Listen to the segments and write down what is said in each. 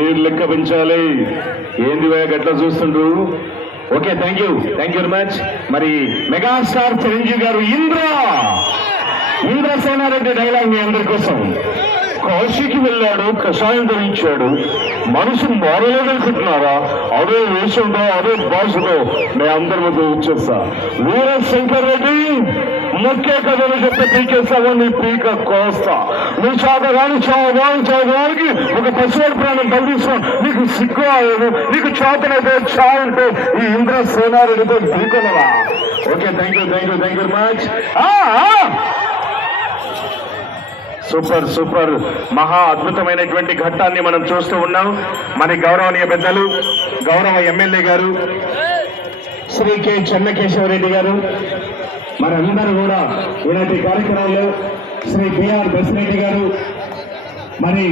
ఏం లెక్క పెంచాలి? ఏంది వయ గట్లా చూస్తుండ్రు? Okay thank you thank you very much మరి మెగాస్టార్ చిరంజీవి గారు ఇంద్ర! ఇంద్ర సేనారెడ్డి డైలాగ్ మీ అందరి కోసం. కాశీకి వెళ్ళాడు కషాయం ధరించాడు. మనసు మారలేదనుకుంటున్నారా? అదే వేషంతో అదే భాషతో నేను అందరి మధ్య వచ్చేస్తా. వీర శంకర్ రెడ్డి! ముఖ్య కథలు చెప్తే పీకేస్తావా నీ పీక కోస్తా. నువ్వు చేతగాని చావగాని చావగానికి ఒక పశువుల ప్రాణం కలిగిస్తాం. నీకు సిగ్గు అవ్వదు. నీకు చేతనైతే చావుంటే ఈ ఇంద్ర సేనారెడ్డితో ఢీకొనవా? Okay thank you thank you thank you much super super. మహా అద్భుతమైనటువంటి ఘట్టాన్ని మనం చూస్తూ ఉన్నాం. మన గౌరవనీయ పెద్దలు గౌరవ ఎమ్మెల్యే గారు శ్రీ కె. చెన్నకేశవరెడ్డి గారు మనందరూ కూడా ఇలాంటి కార్యక్రమాల్లో శ్రీ బిఆర్ బసిరెడ్డి గారు మరి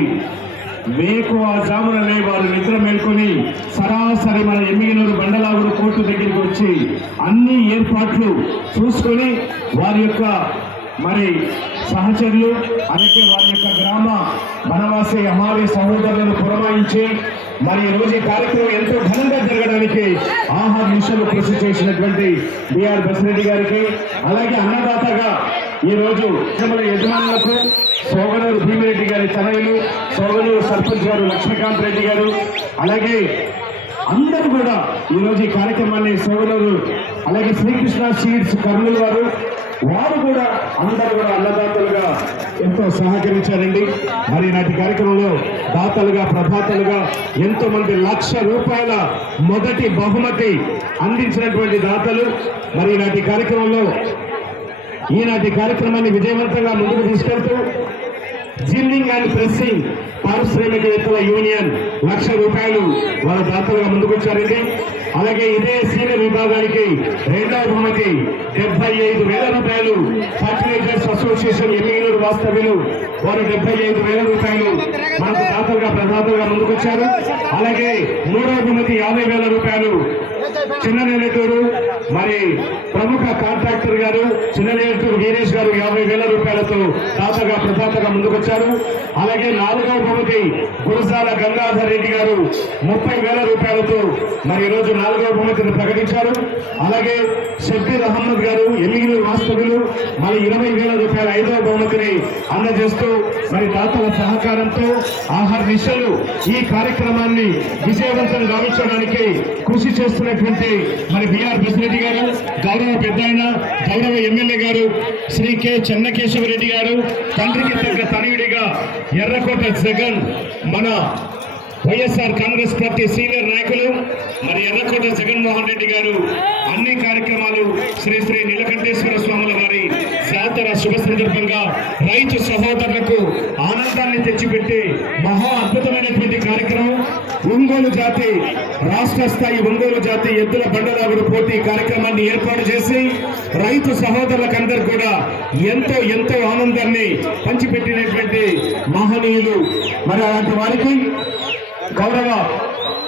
వేకు ఆ జామునలే వారు నిద్ర మేల్కొని సరాసరి మన ఎమ్మిగనూరు బండలాగురు కోర్టు దగ్గరికి వచ్చి అన్ని ఏర్పాట్లు చూసుకొని వారి యొక్క మరి సహచరులు అలాగే వారి యొక్క గ్రామ వనవాసి అమావి సహోదరులను పురమాయించి మరి రోజు ఈ కార్యక్రమం ఎంతో ఘనంగా జరగడానికి ఆహార నిమిషాలు కృషి చేసినటువంటి బిఆర్ బసిరెడ్డి గారికి అలాగే అన్నదాతగా ఈ యజమానులకు సోగనూరు భీమిరెడ్డి గారి తనయులు సోగనూరు సర్పంచ్ గారు లక్ష్మీకాంత్ రెడ్డి గారు అలాగే అందరూ కూడా ఈరోజు ఈ కార్యక్రమాన్ని సోగనూరు అలాగే శ్రీకృష్ణ సీడ్స్ కర్నూలు వారు వారు కూడా అందరూ కూడా అన్నదాతలుగా ఎంతో సహకరించారండి. మరి నాటి కార్యక్రమంలో దాతలుగా ప్రభాతలుగా ఎంతో మంది లక్ష రూపాయల మొదటి బహుమతి అందించినటువంటి దాతలు. మరి నాటి కార్యక్రమంలో ఈనాటి కార్యక్రమాన్ని విజయవంతంగా ముందుకు తీసుకెళ్తూ జిల్లింగ్ అండ్ ప్రెస్సింగ్ పారిశ్రామికవేత్తల యూనియన్ లక్ష రూపాయలు వాళ్ళ దాతలుగా ముందుకొచ్చారండి. అలాగే ఇదే సీనియర్ విభాగానికి రెండవ బహుమతి డెబ్బై ఐదు వేల రూపాయలు ఫర్టిలైజర్స్ అసోసియేషన్ ఎమ్మెల్యేలు వాస్తవ్యులు. వారు డెబ్బై ఐదు వేల రూపాయలు మనకు దాతలుగా ప్రదాతలుగా ముందుకొచ్చారు. అలాగే మూడవ బహుమతి యాభై వేల రూపాయలు చిన్ననేటూరు మరి ప్రముఖ కాంట్రాక్టర్ గారు చిన్ననేటూరు వీరేష్ గారు యాభై వేల రూపాయలతో ముందుకొచ్చారు. అలాగే నాలుగవ బహుమతి గురజాల గంగాధర్ రెడ్డి గారు ముప్పై వేల రూపాయలతో మరి ఈరోజు నాలుగవ బహుమతిని ప్రకటించారు. అలాగే షబ్బీర్ అహ్మద్ గారు ఎమ్మిగిరి వాస్తవులు మరి ఇరవై వేల రూపాయల ఐదవ బహుమతిని అందజేస్తూ మరి దాతల సహకారంతో ఆహార నిశలు ఈ కార్యక్రమాన్ని విజయవంతం గావించడానికి కృషి చేస్తున్నటువంటి మరి బిఆర్ బసిరెడ్డి గారు గౌరవ పెద్దాయన గౌరవ ఎమ్మెల్యే గారు శ్రీ కె. చెన్నకేశవరెడ్డి గారు తండ్రికి తగ్గ తనయుడిగా ఎర్రకోట జగన్ మన వైఎస్ఆర్ కాంగ్రెస్ పార్టీ సీనియర్ నాయకులు మరి ఎర్రకోట జగన్మోహన్ రెడ్డి గారు అన్ని కార్యక్రమాలు శ్రీ శ్రీ నీలకంఠేశ్వర స్వాముల వారి జాతర శుభ సందర్భంగా రైతు సహోదరులకు ఆనందాన్ని తెచ్చిపెట్టి మహా అద్భుతమైనటువంటి కార్యక్రమం. ఒంగోలు జాతి రాష్ట్ర స్థాయి ఒంగోలు జాతి ఎద్దుల బండలాగుడు పోటీ కార్యక్రమాన్ని ఏర్పాటు చేసి రైతు సహోదరులకందరూ కూడా ఎంతో ఎంతో ఆనందాన్ని పంచిపెట్టినటువంటి మహనీయులు. మరి అలాంటి వారికి గౌరవ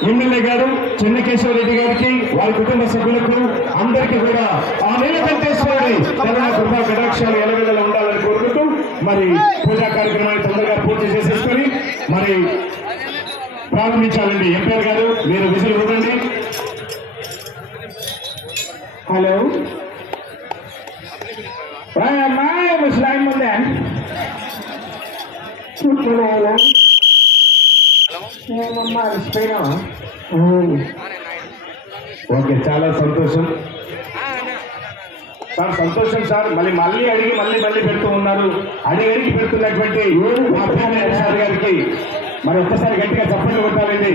ఎమ్మెల్యే గారు చెన్నకేశ్వరరెడ్డి గారికి వారి కుటుంబ సభ్యులకు అందరికీ కూడా ఆ నీలకంఠేశ్వరుడి తెలంగాణ కృపా కటాక్షాలు ఎలవెల్ల ఉండాలని కోరుకుంటూ మరి పూజా కార్యక్రమాన్ని తొందరగా పూర్తి చేసేసుకొని మరి ప్రారంభించాలండి. ఎంపీఆర్ గారు మీరు విసులు ఇవ్వండి హలో. అమ్మా ముసలాయి ముందే అలసిపోయినావా ఓకే చాలా సంతోషం. సార్ సంతోషం సార్. మళ్ళీ మళ్ళీ అడిగి మళ్ళీ మళ్ళీ పెడుతూ ఉన్నారు. అడిగి అడిగి పెడుతున్నటువంటి సార్ గారికి. మరి ఒక్కసారి గట్టిగా చప్పట్లు కొట్టాలండి.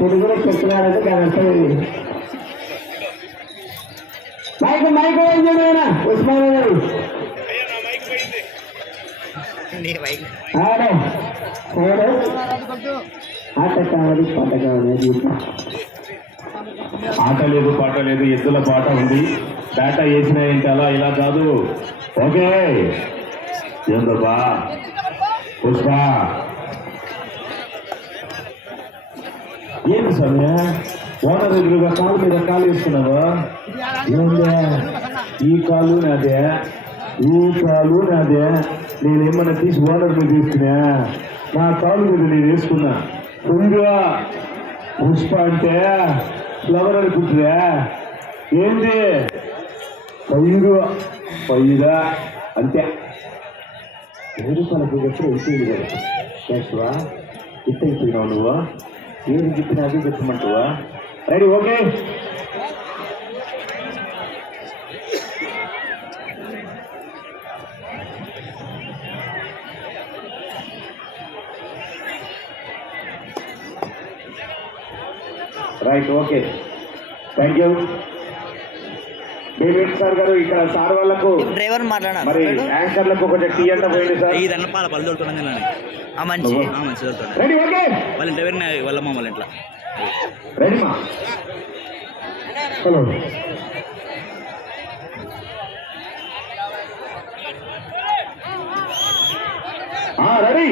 తెలుగులో చెప్తున్నారంటే దాని అర్థం మైక్ మైక్ ఉస్మాన్ గారు? ఆడ ఆడ ఆట పాట లేదు పాట లేదు ఎద్దుల పాట ఉంది. బ్యాట వేసిన ఏంటి అలా ఇలా కాదు. ఓకే. ఏందబ్బా? పుష్ప. ఏంటి సమయ? ఓనర్ ఎదురుగా కాలు మీద కాలు వేసుకున్నావా? ఏందే? ఈ కాలు నాదే. ఈ కాలు నాదే నేనేమన్నా తీసి ఓనర్ మీద తీసుకున్నా నా కాలు మీద నేను వేసుకున్నా ఫుల్గా పుష్ప అంటే ఫ్లవర్ అనుకుంటురా ఏంది పైరు పైరా అంతే వెయ్యి రూపాయల పూజ ఎప్పుడు అయిపోయింది కదా చేస్తావా ఇట్ట అయిపోయినావు నువ్వు ఏది చెప్పినా అదే చెప్పమంటావా ready okay right okay thank you David sir గారు ఇక్కడ సార్ వాళ్ళకు డ్రైవర్ మాట్లాడాను మరి యాంకర్లకు కొంచెం టీ అంతా పోయింది సార్ ఈ దండ పాల పళ్ళు దొరుకుతుంది ఆ మంచి. ఆ మంచి దొరుకుతుంది. రెడీ ఓకే వాళ్ళ దగ్గర వాళ్ళమ్మ వాళ్ళ ఇంట్లో. రెడీ మా hello ready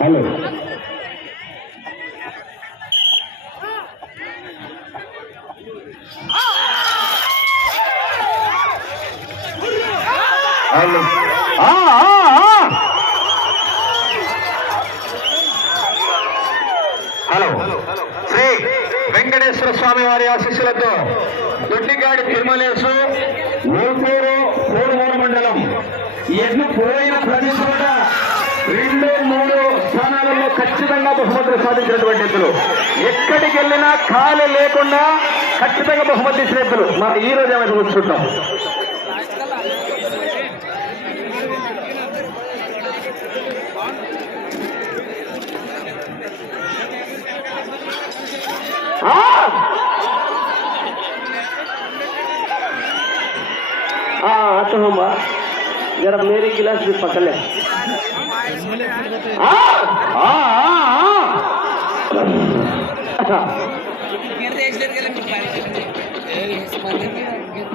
hello. Hello. Hello. Shri Venkateshwara Swamy వారి ఆశీస్సులతో దొడ్డిగాడి తిరుమలేసు ఓల్పూరు కోడుమూరు మండలం. ఎన్ను పోయిన ప్రతి చోట రెండు మూడు స్థానాలలో ఖచ్చితంగా బహుమతులు సాధించినటువంటి ఎత్తులు ఎక్కడికి వెళ్ళినా ఖాళీ లేకుండా ఖచ్చితంగా బహుమతి ఇచ్చిన ఎత్తులు మరి ఈ రోజు ఏమైనా చూస్తుంటాం हाँ तो हम जरा मेरे गिलास भी पकड़ ले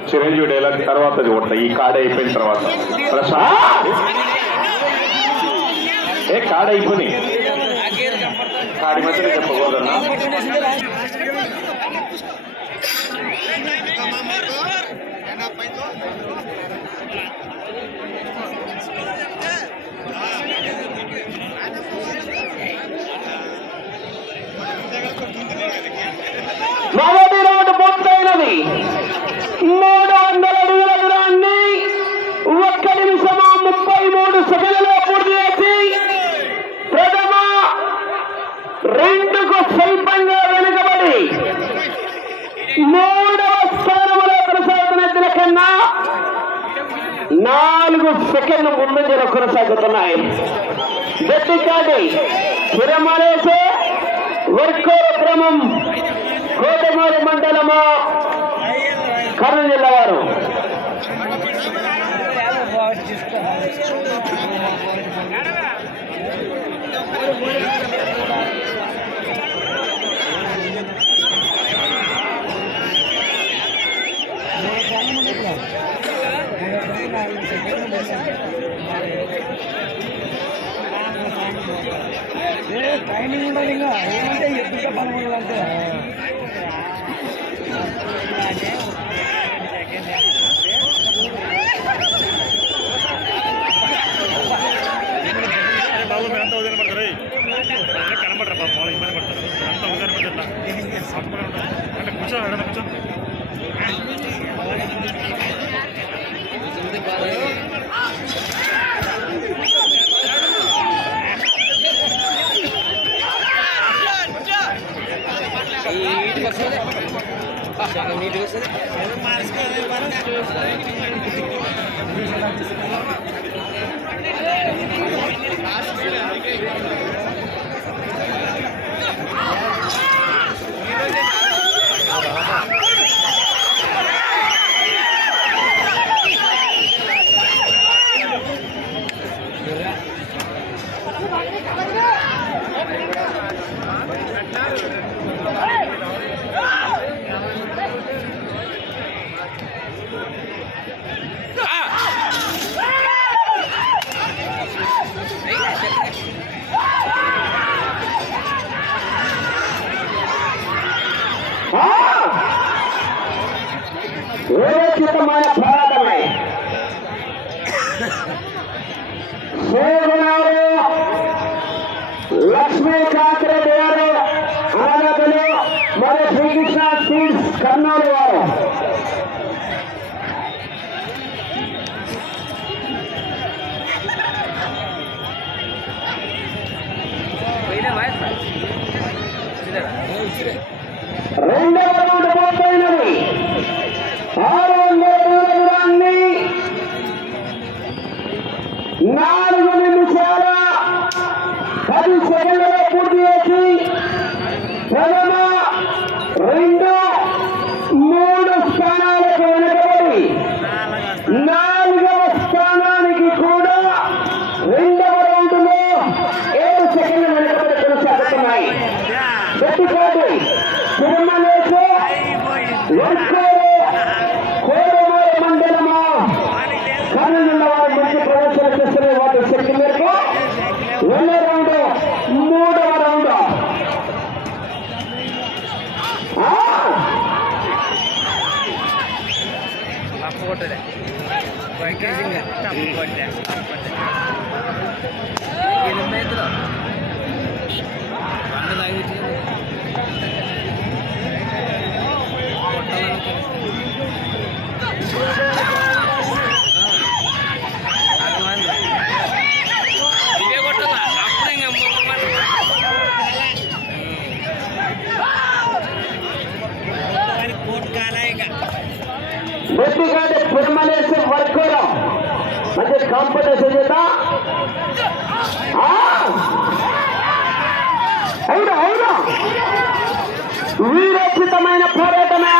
చిరంజీవి డైలాగ్ తర్వాత చూడతా ఈ కాడ అయిపోయిన తర్వాత. ప్రశాంత్ ఏ కాడ అయిపోయి కాడి మధ్యలో చెప్పకూడదన్నా? మొదటి రౌండ్ పూర్తయినది మూడు వందల అడుగుల దూరాన్ని ఒక్క నిమిషము ముప్పై మూడు సెకండ్లలో పూర్తి చేసి ప్రథమ రెండుకు స్వల్పంగా వెనుకబడి మూడవ స్థానంలో కొనసాగుతున్న ఎద్దుల కన్నా నాలుగు సెకండ్లు ముందంజలో కొనసాగుతున్నాయి. గట్టికాటి తిరుమలేసే వర్కోర క్రమం కోటమూరు మండలము కర్నూలు జిల్లా వారు. Mali, mali. ¿Qué es eso? ¿Qué. విరోచితమైన పోరాటమే పది సెకండ్లలో పూర్తి చేసి ప్రథమ రెండు మూడు స్థానాలకు వెనుకబడి నాలుగవ స్థానానికి కూడా రెండవ రౌండ్లో ఏడు సెకండ్లు కొనసాగుతున్నాయి. వర్కోరు కోడమూరు మండలము కర్నూలు వారి మంచి ప్రదర్శన చేస్తున్న వాటి శక్తి మేరకు రెండో రౌండ్ మూడవ రౌండ్ ఆ! తప్పు కొట్టలే తప్పు కొట్టే ఎందుకంటే తిరుమలేసి వర్కోరు మంచి కాంపిటీషన్ చేత? అవునా అవునా? వీరోచితమైన పోరాటమే